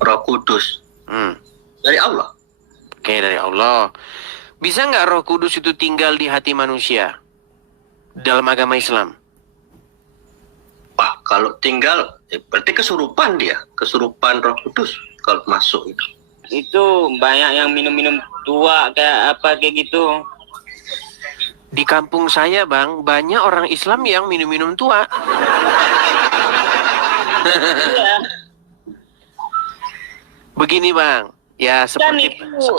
Roh Kudus dari Allah. Oke, dari Allah. Bisa nggak Roh Kudus itu tinggal di hati manusia dalam agama Islam? Wah, kalau tinggal, berarti kesurupan dia, kesurupan Roh Kudus kalau masuk itu. Itu banyak yang minum-minum tua kayak apa kayak gitu. Di kampung saya, Bang, banyak orang Islam yang minum-minum tua. Iya. Begini, Bang. Ya, Kan seperti... itu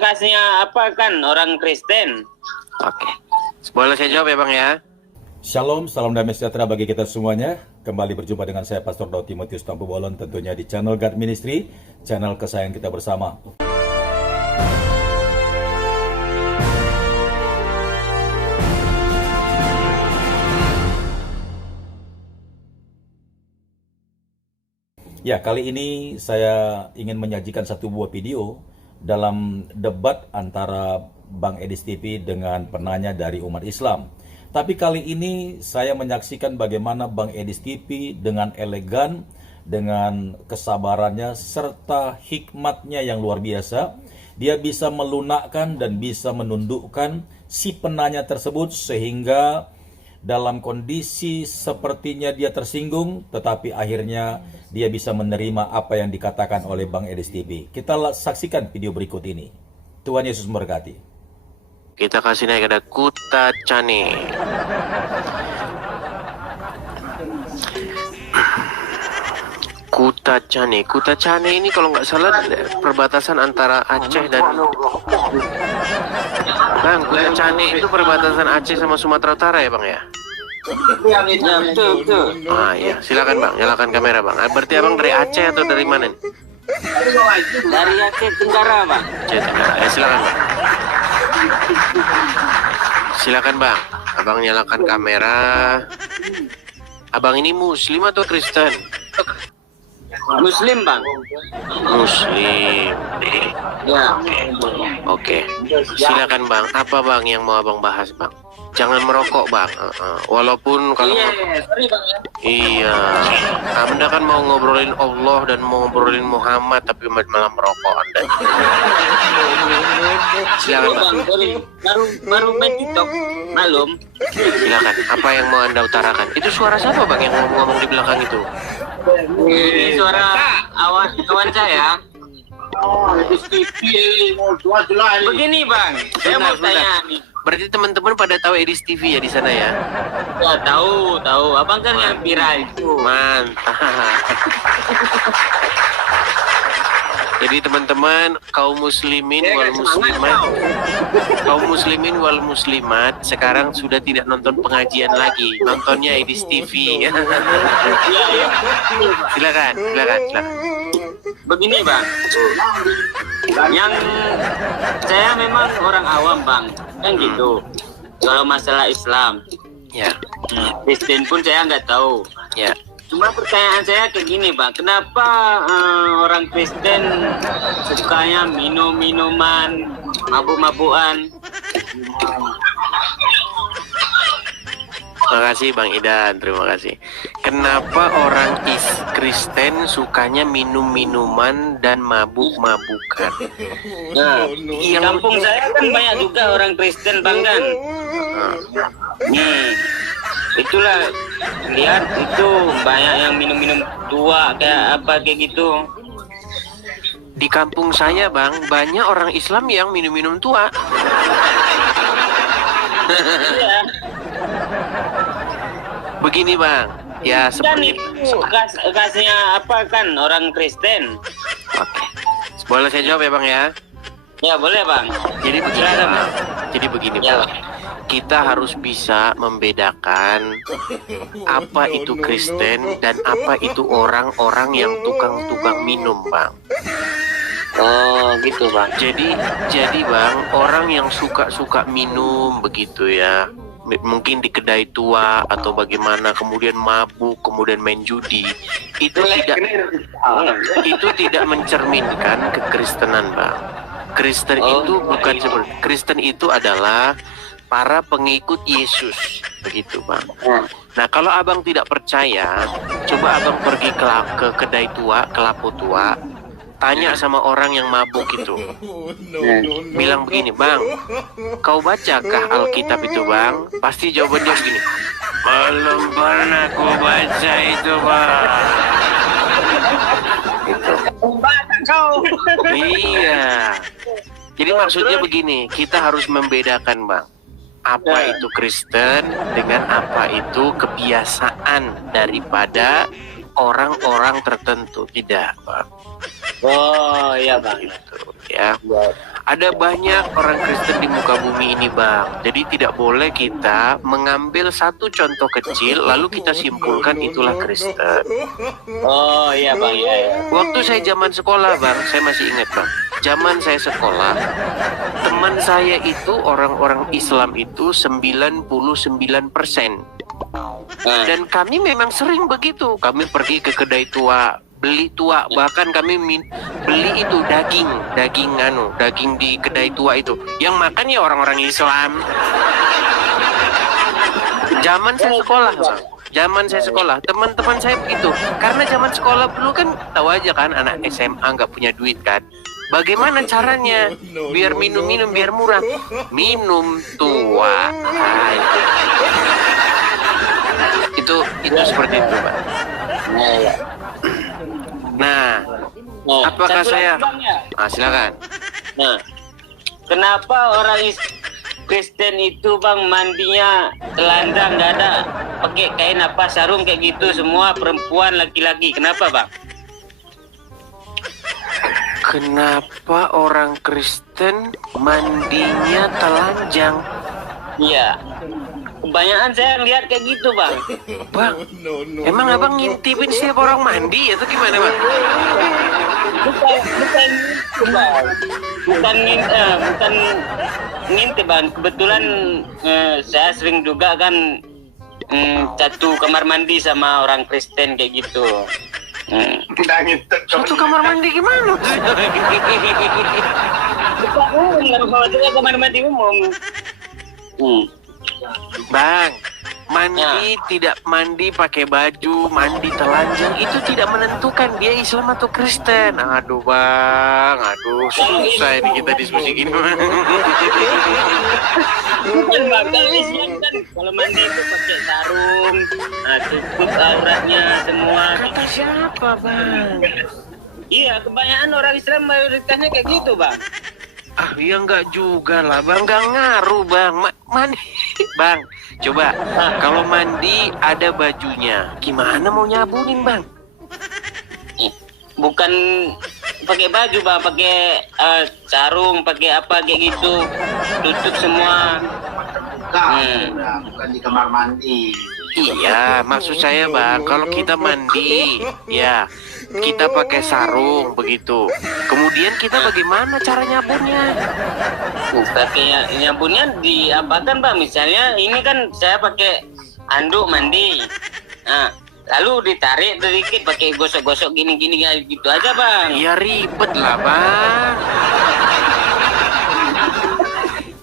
kasnya apa kan orang Kristen. Oke. Boleh saya jawab ya, Bang ya? Shalom, salam damai sejahtera bagi kita semuanya. Kembali berjumpa dengan saya Pastor Daud Timotius Tampu Bolon, tentunya di channel God Ministry, channel kesayangan kita bersama. Ya, kali ini saya ingin menyajikan satu buah video dalam debat antara Bang Edis TV dengan penanya dari umat Islam. Tapi kali ini saya menyaksikan bagaimana Bang Edis TV dengan elegan, dengan kesabarannya, serta hikmatnya yang luar biasa. Dia bisa melunakkan dan bisa menundukkan si penanya tersebut sehingga dalam kondisi sepertinya dia tersinggung, tetapi akhirnya dia bisa menerima apa yang dikatakan oleh Bang Edis TV. Kita saksikan video berikut ini. Tuhan Yesus memberkati. Kita kasih naik ada Kuta Cane. Kuta Cane ini kalau nggak salah perbatasan antara Aceh dan... Bang, Kuta Cane itu perbatasan Aceh sama Sumatera Utara ya, Bang ya? Ya, betul. Ah ya, silakan Bang, nyalakan kamera Bang. Berarti Abang dari Aceh atau dari mana nih? Dari Aceh Tenggara, Bang. Aceh Tenggara. Silakan Bang. Silakan Bang. Abang nyalakan kamera. Abang ini Muslim atau Kristen? Muslim, Bang. Muslim. Ya. Oke. Silakan Bang. Apa Bang yang mau Abang bahas Bang? Jangan merokok Bang. Walaupun kalau Sorry, Bang. iya, Anda kan mau ngobrolin Allah dan mau ngobrolin Muhammad tapi malah merokok Anda. Silakan Bang. Baru main TikTok malum. Silakan. Apa yang mau Anda utarakan? Itu suara siapa Bang yang ngomong-ngomong di belakang itu? Ini suara kawan saya. Begini, Bang. Saya mau tanya nih. Berarti teman-teman pada tahu Edis TV ya di sana ya? Ya, tahu. Abang kan yang viral itu. Mantap. Jadi teman-teman kaum muslimin wal muslimat sekarang sudah tidak nonton pengajian lagi, nontonnya Edis TV. Silakan. Begini, Bang. Yang saya memang orang awam, Bang. Kan gitu. Kalau masalah Islam, Ya, Kristen pun saya nggak tahu. ya. Cuma pertanyaan saya kayak gini, Bang. Kenapa orang Kristen sukanya minum-minuman, mabuk-mabukan? Terima kasih Bang Idan, terima kasih. Kenapa orang Kristen sukanya minum-minuman dan mabuk-mabukan? Nah, di kampung saya kan banyak juga orang Kristen, Bang, kan? Nih, itulah lihat itu banyak yang minum-minum tua kayak apa kayak gitu. Di kampung saya Bang, banyak orang Islam yang minum-minum tua. Iya. Begini Bang, ya Kan seperti... itu kasnya apa kan orang Kristen. Oke. Boleh saya jawab ya Bang ya? Ya boleh, Bang. Jadi begini Silakan, Bang. Jadi begini Ya. Bang. Kita harus bisa membedakan apa itu Kristen dan apa itu orang-orang yang tukang-tukang minum Bang. Oh gitu, Bang. Jadi Bang, orang yang suka minum begitu ya, mungkin di kedai tua atau bagaimana, kemudian mabuk, kemudian main judi, itu tidak mencerminkan kekristenan Bang. Kristen itu bukan seperti Kristen itu adalah para pengikut Yesus, begitu Bang. Nah kalau Abang tidak percaya, coba Abang pergi ke kedai tua, ke lapo tua, tanya sama orang yang mabuk itu, bilang begini, bang, kau bacakah Alkitab itu bang? Pasti jawaban dia begini, belum pernah ku baca itu bang. Gitu. Iya. Jadi maksudnya begini, kita harus membedakan bang, apa itu Kristen dengan apa itu kebiasaan daripada orang-orang tertentu. Tidak bang. Oh iya bang. Gitu, ya. Ada banyak orang Kristen di muka bumi ini bang. Jadi tidak boleh kita mengambil satu contoh kecil lalu kita simpulkan itulah Kristen. Oh iya bang, iya. Waktu saya zaman sekolah bang, saya masih ingat bang. Zaman saya sekolah, teman saya itu orang-orang Islam itu 99%. Dan kami memang sering begitu. Kami pergi ke kedai tua, beli tua, bahkan kami beli itu daging di kedai tua itu. Yang makan ya orang-orang Islam. Zaman saya sekolah, bang. Zaman saya sekolah, teman-teman saya begitu. Karena zaman sekolah dulu kan tahu aja kan, anak SMA nggak punya duit kan. Bagaimana caranya biar minum-minum biar murah? Minum tua. Nah, itu seperti itu, Pak. Nah, apakah saya? Silakan. Nah, kenapa orang Kristen itu bang mandinya telanjang, nggak ada pakai kain apa sarung kayak gitu, semua perempuan laki-laki? Kenapa bang? Kenapa orang Kristen mandinya telanjang? Iya. Kebanyakan saya lihat kayak gitu bang. Bang, emang abang ngintipin siapa orang mandi atau gimana bang? Bukan ngintip bang. Kebetulan saya sering juga kan satu kamar mandi sama orang Kristen kayak gitu. Satu kamar mandi gimana? Kamar mandi umum. Bang, mandi tidak mandi pakai baju, mandi telanjang itu tidak menentukan dia Islam atau Kristen. Aduh bang, susah ini kita diskusi gini. Bukan bang, kalau Islam kan kalau mandi itu pakai sarung, tutup auratnya semua. Kata siapa bang? Iya, kebanyakan orang Islam mayoritasnya kayak gitu bang. Ya enggak juga lah bang, enggak ngaruh bang. Mandi bang, coba kalau mandi ada bajunya, gimana mau nyabunin bang? Bukan pakai baju bang, pakai sarung, pakai apa kayak gitu, tutup semua. Bukan di kamar mandi. Iya, maksud saya bang, kalau kita mandi, ya kita pakai sarung begitu. Kemudian kita bagaimana cara nyabunnya? Pakai nyabunnya diapakan bang? Misalnya ini kan saya pakai anduk mandi. Nah, lalu ditarik sedikit pakai gosok-gosok gini-gini gitu aja bang. Ya ribet lah bang.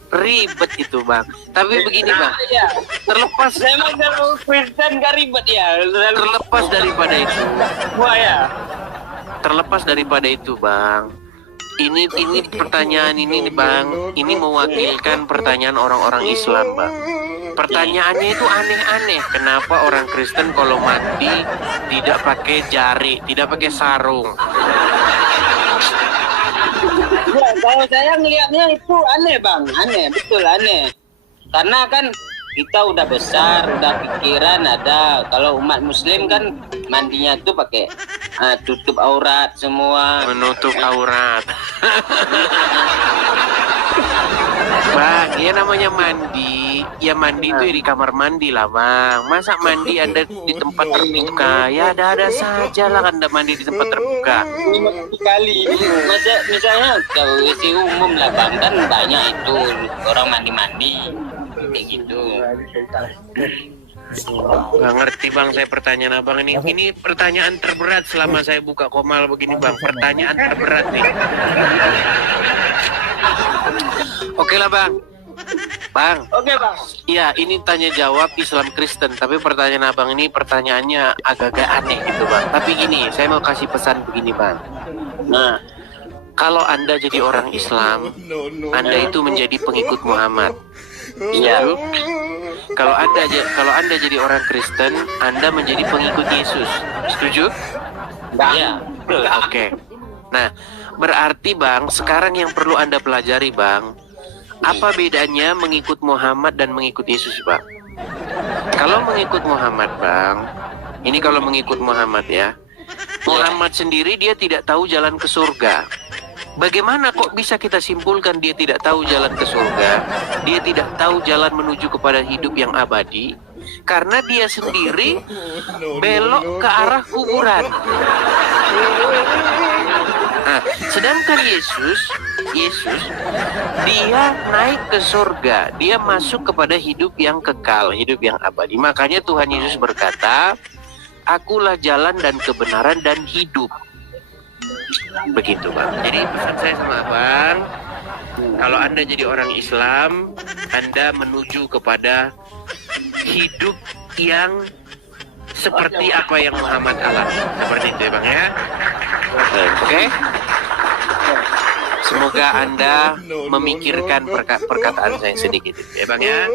Ribet itu bang. Tapi begini bang, terlepas memang kalau Kristen gak ribet ya. Terlepas daripada itu. Wah ya. Terlepas daripada itu bang, ini pertanyaan ini nih bang, ini mewakilkan pertanyaan orang-orang Islam bang. Pertanyaannya itu aneh-aneh. Kenapa orang Kristen kalau mandi tidak pakai jari, tidak pakai sarung? Ya, kalau saya ngelihatnya itu aneh bang, aneh, betul aneh. Karena kan kita udah besar, udah pikiran ada. Kalau umat Muslim kan mandinya tuh pakai tutup aurat semua. Menutup aurat. Bang, ya namanya mandi. Ya mandi itu di kamar mandi lah bang. Masa mandi ada di tempat terbuka? Ya ada saja lah anda mandi di tempat terbuka. Sekali. Masa misalnya kalau WC umum lah bang, kan banyak itu orang mandi-mandi kayak gitu. Gak ngerti bang, saya pertanyaan abang ini. Ini pertanyaan terberat selama saya buka Komal begini bang. Pertanyaan terberat nih. Oke lah bang. Bang. Oke bang. Iya, ini tanya jawab Islam Kristen. Tapi pertanyaan abang ini pertanyaannya agak-agak aneh gitu bang. Tapi gini, saya mau kasih pesan begini bang. Nah, kalau Anda jadi orang Islam, Anda itu menjadi pengikut Muhammad. Iya. Setuju? Kalau Anda jadi orang Kristen, Anda menjadi pengikut Yesus. Setuju? Iya. Betul. Oke. Nah, berarti Bang, sekarang yang perlu Anda pelajari Bang, apa bedanya mengikut Muhammad dan mengikut Yesus Bang? Kalau mengikut Muhammad Bang, ini kalau mengikut Muhammad ya, Muhammad sendiri dia tidak tahu jalan ke surga. Bagaimana kok bisa kita simpulkan dia tidak tahu jalan ke surga? Dia tidak tahu jalan menuju kepada hidup yang abadi, karena dia sendiri belok ke arah kuburan. Nah, sedangkan Yesus dia naik ke surga, dia masuk kepada hidup yang kekal, hidup yang abadi. Makanya Tuhan Yesus berkata, "Akulah jalan dan kebenaran dan hidup." Begitu Bang. Jadi pesan saya sama Abang, kalau Anda jadi orang Islam, Anda menuju kepada hidup yang seperti apa yang Muhammad alami. Seperti itu ya Bang ya. Oke? Semoga Anda memikirkan perkataan saya sedikit ya Bang ya.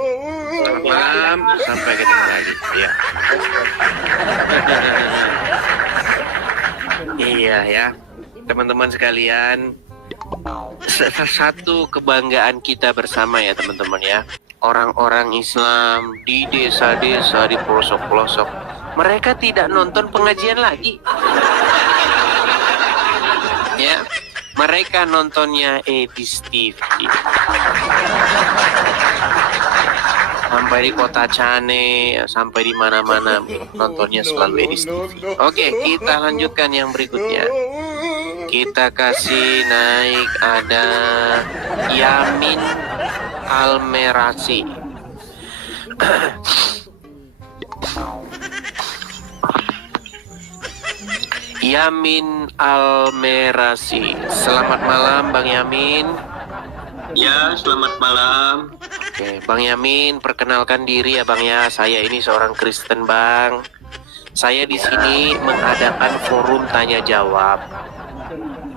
Selamat malam, sampai ketemu lagi ya. Iya ya, teman-teman sekalian, satu kebanggaan kita bersama ya teman-teman ya. Orang-orang Islam di desa-desa, di pelosok-pelosok, mereka tidak nonton pengajian lagi. Ya, mereka nontonnya Edis TV. Sampai di kota Cane, sampai di mana-mana nontonnya selalu Edis TV. Oke, kita lanjutkan yang berikutnya. Kita kasih naik ada Yamin Almerasi. Yamin Almerasi. Selamat malam Bang Yamin. Ya, selamat malam. Oke, Bang Yamin, perkenalkan diri ya Bang ya. Saya ini seorang Kristen Bang. Saya di sini mengadakan forum tanya jawab.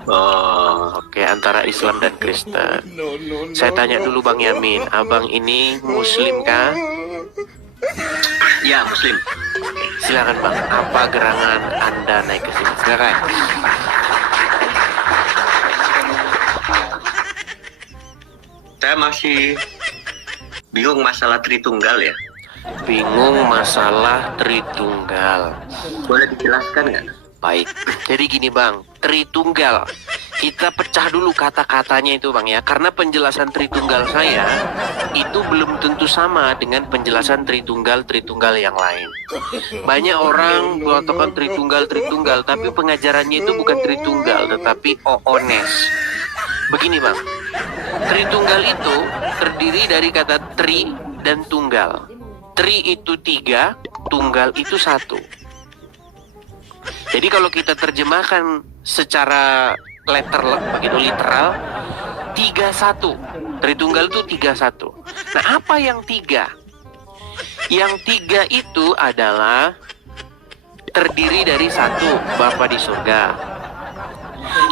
Oh, Oke, antara Islam dan Kristen. Saya tanya dulu Bang Yamin, Abang ini Muslim kah? ya Muslim. Silakan Bang, apa gerangan Anda naik ke sini? Silakan. Saya masih bingung masalah Tritunggal ya. Bingung masalah Tritunggal. Boleh dijelaskan nggak? Baik, jadi gini Bang, Tritunggal. Kita pecah dulu kata-katanya itu Bang ya, karena penjelasan Tritunggal saya itu belum tentu sama dengan penjelasan Tritunggal yang lain. Banyak orang mengatakan Tritunggal, tapi pengajarannya itu bukan Tritunggal, tetapi Oones. Begini Bang, Tritunggal itu terdiri dari kata tri dan tunggal. Tri itu 3, tunggal itu 1. Jadi kalau kita terjemahkan secara begitu literal, 3-1. Tritunggal itu 3-1. Nah, apa yang 3? Yang 3 itu adalah terdiri dari 1, Bapa di surga,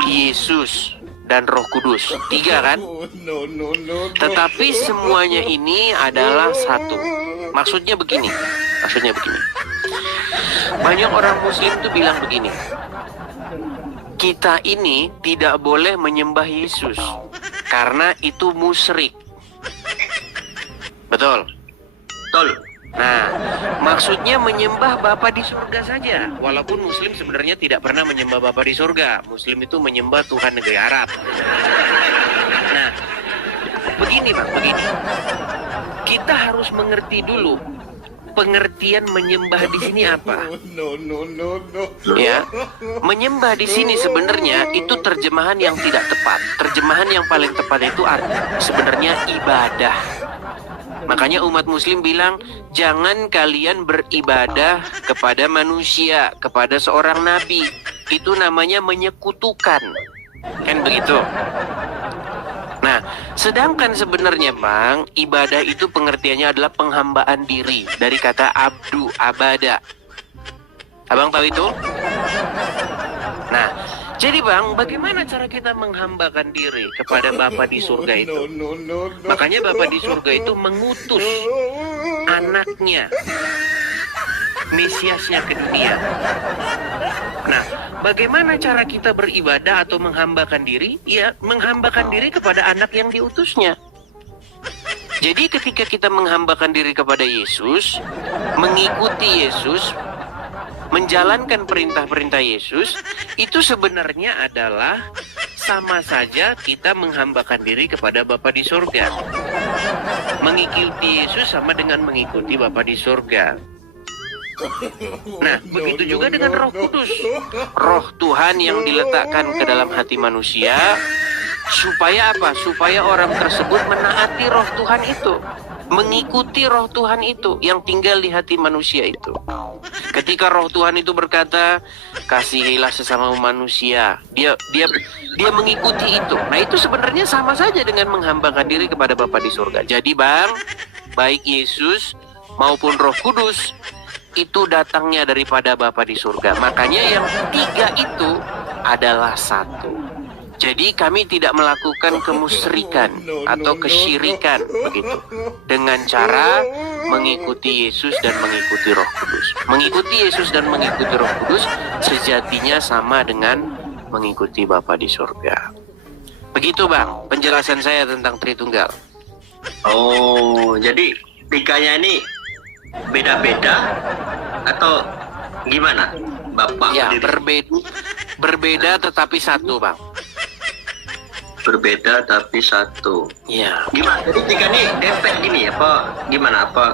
Yesus, dan Roh Kudus. 3 kan? Tetapi semuanya ini adalah 1. Maksudnya begini. Banyak orang Muslim tuh bilang begini, kita ini tidak boleh menyembah Yesus karena itu musyrik. Betul? Betul. Nah, maksudnya menyembah Bapa di surga saja. Walaupun Muslim sebenarnya tidak pernah menyembah Bapa di surga. Muslim itu menyembah Tuhan negeri Arab. Nah, begini Bang, begini. Kita harus mengerti dulu pengertian menyembah di sini apa? Ya, menyembah di sini sebenarnya itu terjemahan yang tidak tepat. Terjemahan yang paling tepat itu sebenarnya ibadah. Makanya umat Muslim bilang, jangan kalian beribadah kepada manusia, kepada seorang nabi. Itu namanya menyekutukan. Kan begitu? Nah, sedangkan sebenarnya Bang, ibadah itu pengertiannya adalah penghambaan diri. Dari kata abdu, abada. Abang tahu itu? Nah, Jadi Bang, bagaimana cara kita menghambakan diri kepada Bapa di surga itu? Makanya Bapa di surga itu mengutus anaknya, Mesiasnya ke dunia. Nah, bagaimana cara kita beribadah atau menghambakan diri? Ya, menghambakan diri kepada anak yang diutusnya. Jadi ketika kita menghambakan diri kepada Yesus, mengikuti Yesus, menjalankan perintah-perintah Yesus, itu sebenarnya adalah sama saja kita menghambakan diri kepada Bapa di surga. Mengikuti Yesus sama dengan mengikuti Bapa di surga. Nah, begitu juga dengan Roh Kudus. Roh Tuhan yang diletakkan ke dalam hati manusia, supaya apa? Supaya orang tersebut menaati Roh Tuhan itu, mengikuti Roh Tuhan itu yang tinggal di hati manusia itu. Ketika Roh Tuhan itu berkata, kasihilah sesama manusia, dia mengikuti itu. Nah, itu sebenarnya sama saja dengan menghambakan diri kepada Bapa di surga. Jadi Bang, baik Yesus maupun Roh Kudus itu datangnya daripada Bapa di surga. Makanya yang tiga itu adalah satu. Jadi kami tidak melakukan kemusyrikan atau kesyirikan begitu, dengan cara mengikuti Yesus dan mengikuti Roh Kudus. Mengikuti Yesus dan mengikuti Roh Kudus sejatinya sama dengan mengikuti Bapa di surga. Begitu Bang, penjelasan saya tentang Tritunggal. Oh, jadi tiganya ini beda-beda atau gimana, Bapak? Ya, sendiri? berbeda tetapi satu Bang. Berbeda tapi satu. Ya. Gimana? Jadi tiga ini dempet gini apa? Gimana? Apa?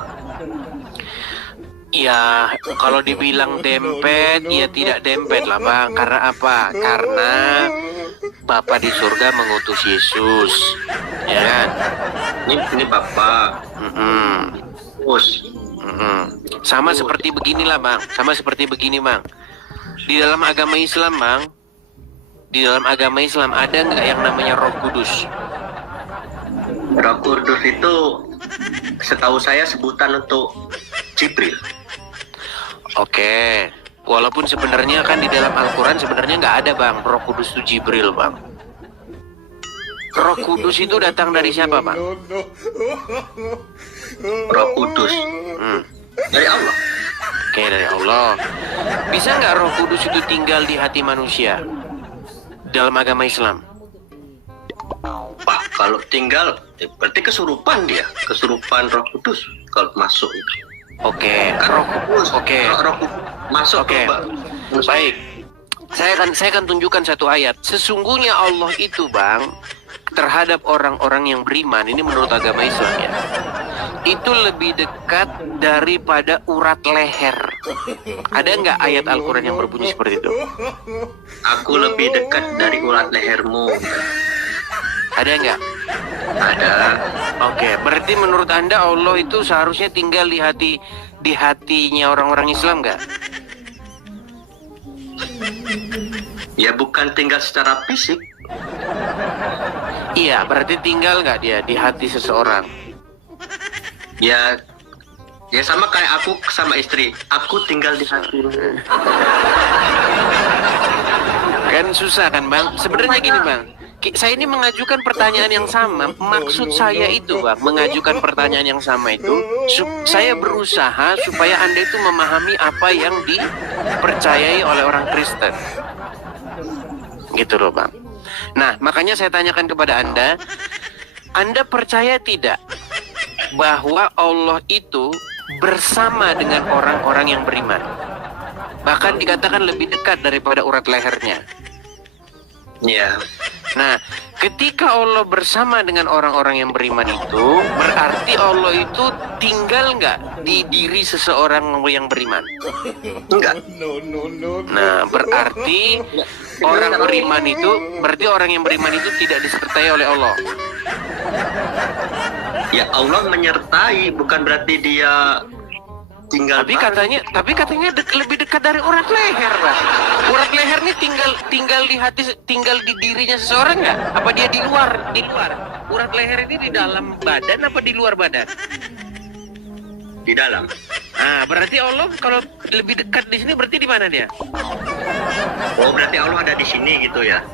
Ya, kalau dibilang dempet, ya tidak dempet lah Bang. Karena apa? Karena Bapa di surga mengutus Yesus, ya kan? Ini Bapak. Terus. Sama seperti beginilah Bang. Sama seperti begini Bang. Di dalam agama Islam Bang, di dalam agama Islam ada nggak yang namanya Roh Kudus? Roh Kudus itu setahu saya sebutan untuk Jibril. Oke. Walaupun sebenarnya kan di dalam Al-Quran sebenarnya nggak ada Bang Roh Kudus itu Jibril Bang. Roh Kudus itu datang dari siapa Bang? Roh Kudus dari Allah. Oke, dari Allah. Bisa nggak Roh Kudus itu tinggal di hati manusia dalam agama Islam? Pak, kalau tinggal berarti kesurupan dia, kesurupan Roh Kudus kalau masuk itu. Oke, Kan Roh Kudus. Oke. Roh Kudus masuk Oke. ke Baik. Saya akan tunjukkan satu ayat. Sesungguhnya Allah itu Bang, terhadap orang-orang yang beriman, ini menurut agama Islam ya, itu lebih dekat daripada urat leher. Ada nggak ayat Al-Quran yang berbunyi seperti itu? Aku lebih dekat dari urat lehermu. Ada nggak? Ada. Oke, berarti menurut Anda Allah itu seharusnya tinggal di hatinya orang-orang Islam nggak? Ya bukan tinggal secara fisik. Iya, berarti tinggal nggak dia di hati seseorang? Ya sama kayak aku sama istri. Aku tinggal di hatimu. Kan susah kan Bang? Sebenarnya gini Bang, saya ini mengajukan pertanyaan yang sama. Maksud saya itu Bang, mengajukan pertanyaan yang sama itu, saya berusaha supaya Anda itu memahami apa yang dipercayai oleh orang Kristen. Gitu loh Bang. Nah, makanya saya tanyakan kepada Anda percaya tidak bahwa Allah itu bersama dengan orang-orang yang beriman? Bahkan dikatakan lebih dekat daripada urat lehernya. Ya. Nah, ketika Allah bersama dengan orang-orang yang beriman itu, berarti Allah itu tinggal nggak di diri seseorang yang beriman? Enggak. Nah, berarti orang yang beriman itu tidak disertai oleh Allah. Ya Allah menyertai, bukan berarti dia tinggal. Tapi katanya lebih dekat dari urat leher, Bang. Urat leher ini tinggal di hati, tinggal di dirinya seseorang nggak? Apa dia di luar? Urat leher ini di dalam badan apa di luar badan? Di dalam. Ah, berarti Allah kalau lebih dekat di sini berarti di mana dia? Oh, berarti Allah ada di sini gitu ya?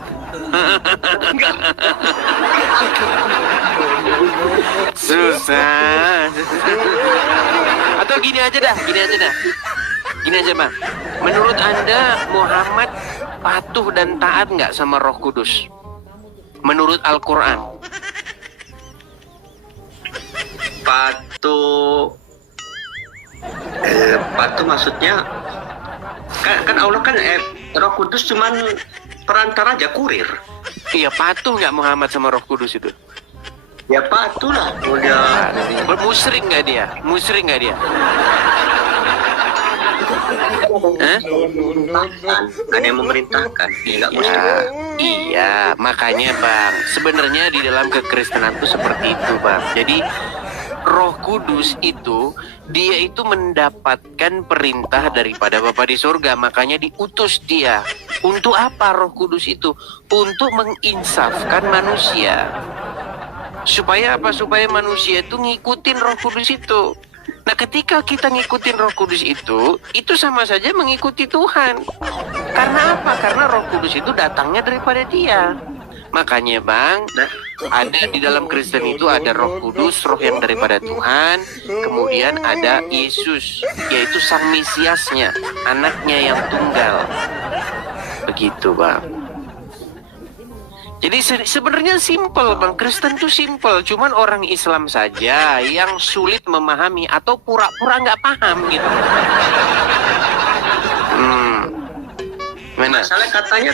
Susah. Atau gini aja dah. Gini aja bang. Menurut anda Muhammad patuh dan taat nggak sama Roh Kudus? Menurut Al-Quran. Patuh maksudnya kan Allah kan Roh Kudus cuman perantara aja, kurir. Iya, patuh nggak Muhammad sama Roh Kudus itu? Ya patuh lah. Udah Musyrik nggak dia? Hah? kan yang memerintahkan, nggak mesti. Iya, makanya bang, sebenarnya di dalam kekristenan itu seperti itu bang. Jadi Roh Kudus itu dia itu mendapatkan perintah daripada Bapa di surga, makanya diutus dia. Untuk apa Roh Kudus itu? Untuk menginsafkan manusia. Supaya apa? Supaya manusia itu ngikutin Roh Kudus itu. Nah, ketika kita ngikutin Roh Kudus itu sama saja mengikuti Tuhan. Karena apa? Karena Roh Kudus itu datangnya daripada Dia. Makanya bang, ada di dalam Kristen itu ada Roh Kudus, roh yang daripada Tuhan. Kemudian ada Yesus, yaitu Sang Mesiasnya, anaknya yang tunggal. Begitu bang. Jadi sebenarnya simple bang, Kristen itu simple. Cuman orang Islam saja yang sulit memahami atau pura-pura nggak paham gitu. Mana? Masalah katanya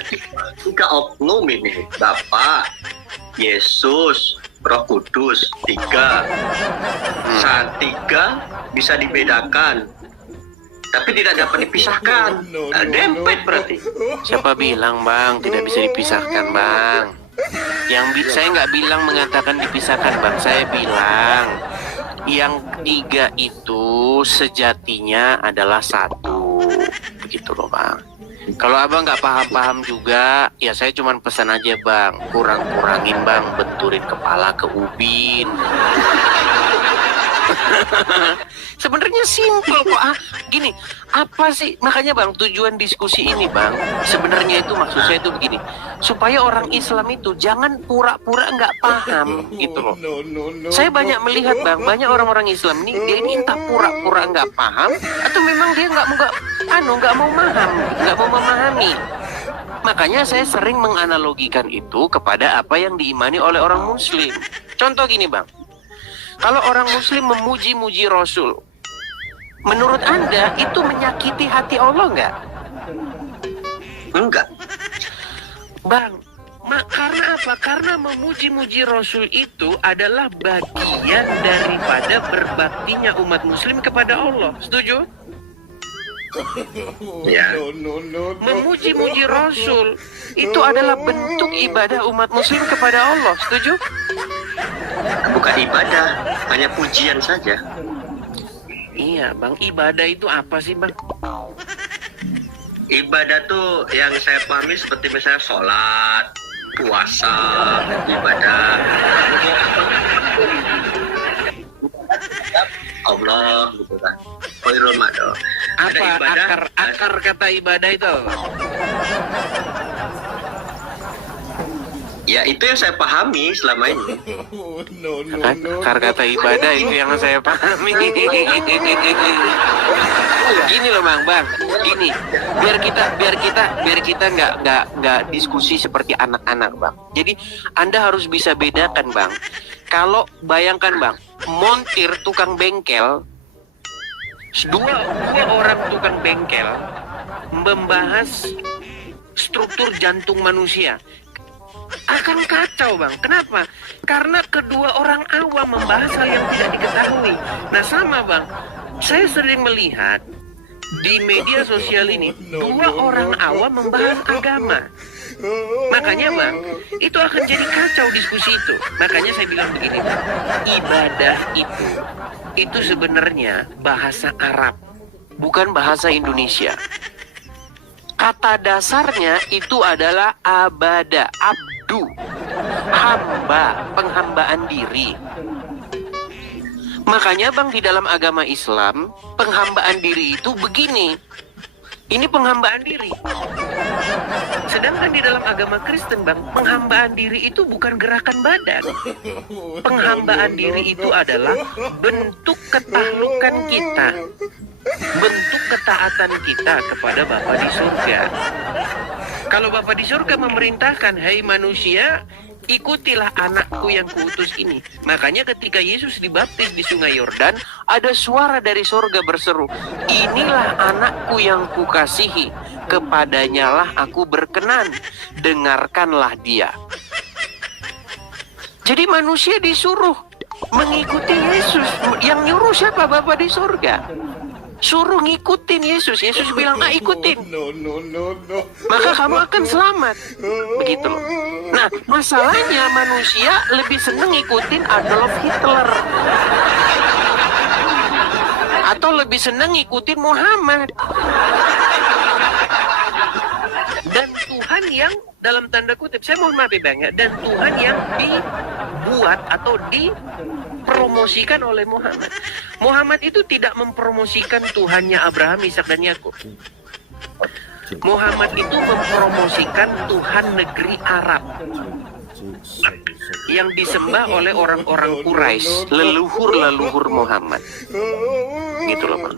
tiga oknum ini, Bapa, Yesus, Roh Kudus, tiga. Saat tiga bisa dibedakan, tapi tidak dapat dipisahkan. Dempet berarti. Siapa bilang bang tidak bisa dipisahkan bang? Saya nggak bilang mengatakan dipisahkan bang. Saya bilang yang tiga itu sejatinya adalah satu. Begitu loh bang. Kalau abang nggak paham-paham juga, ya saya cuman pesan aja bang, kurang-kurangin bang, benturin kepala ke ubin. Sebenarnya simple kok. Gini, apa sih makanya bang tujuan diskusi ini bang? Sebenarnya itu maksud saya itu begini, supaya orang Islam itu jangan pura-pura nggak paham gitu loh. Saya banyak melihat bang, banyak orang-orang Islam ini dia ini entah pura-pura nggak paham atau memang dia nggak mau memahami. Makanya saya sering menganalogikan itu kepada apa yang diimani oleh orang Muslim. Contoh gini bang. Kalau orang Muslim memuji-muji Rasul, menurut Anda itu menyakiti hati Allah nggak? Enggak. Bang, karena apa? Karena memuji-muji Rasul itu adalah bagian daripada berbaktinya umat Muslim kepada Allah. Setuju? Ya. Memuji-muji Rasul itu adalah bentuk ibadah umat Muslim kepada Allah. Setuju? Bukan ibadah, hanya pujian saja. Iya bang, ibadah itu apa sih bang? Ibadah tuh yang saya pahami seperti misalnya sholat, puasa, ibadah Allah gitu kan. Apa akar kata ibadah itu apa? Ya itu yang saya pahami selama ini. Akar kata ibadah itu yang saya pahami. Gini loh bang, gini. Biar kita nggak diskusi seperti anak-anak bang. Jadi Anda harus bisa bedakan bang. Kalau bayangkan bang, montir tukang bengkel, dua orang tukang bengkel membahas struktur jantung manusia. Akan kacau bang. Kenapa? Karena kedua orang awam membahas hal yang tidak diketahui. Nah sama bang, saya sering melihat di media sosial ini dua orang awam membahas agama. Makanya bang, itu akan jadi kacau diskusi itu. Makanya saya bilang begini bang, ibadah itu sebenarnya bahasa Arab, bukan bahasa Indonesia. Kata dasarnya itu adalah abada, abdu, hamba, penghambaan diri. Makanya Bang, di dalam agama Islam, penghambaan diri itu begini. Ini penghambaan diri. Sedangkan di dalam agama Kristen, Bang, penghambaan diri itu bukan gerakan badan. Penghambaan diri itu adalah bentuk ketahlukan kita, bentuk ketaatan kita kepada Bapa di surga. Kalau Bapa di surga memerintahkan, "Hai manusia, ikutilah anakku yang kuutus ini." Makanya ketika Yesus dibaptis di sungai Yordan, ada suara dari surga berseru, "Inilah anakku yang kukasihi, kepadanyalah aku berkenan, dengarkanlah dia." Jadi manusia disuruh mengikuti Yesus. Yang nyuruh siapa? Bapa di surga. Suruh ngikutin Yesus. Yesus bilang, ikutin. Maka kamu akan selamat. Begitu loh. Nah, masalahnya manusia lebih seneng ngikutin Adolf Hitler. Atau lebih seneng ngikutin Muhammad. Dan Tuhan yang dalam tanda kutip, saya mohon maaf ya Bang ya, dan Tuhan yang dibuat atau dipromosikan oleh Muhammad. Muhammad itu tidak mempromosikan Tuhannya Abraham, Ishak dan Yakub. Muhammad itu mempromosikan Tuhan negeri Arab yang disembah oleh orang-orang Quraisy, leluhur-leluhur Muhammad. Gitu loh Bang.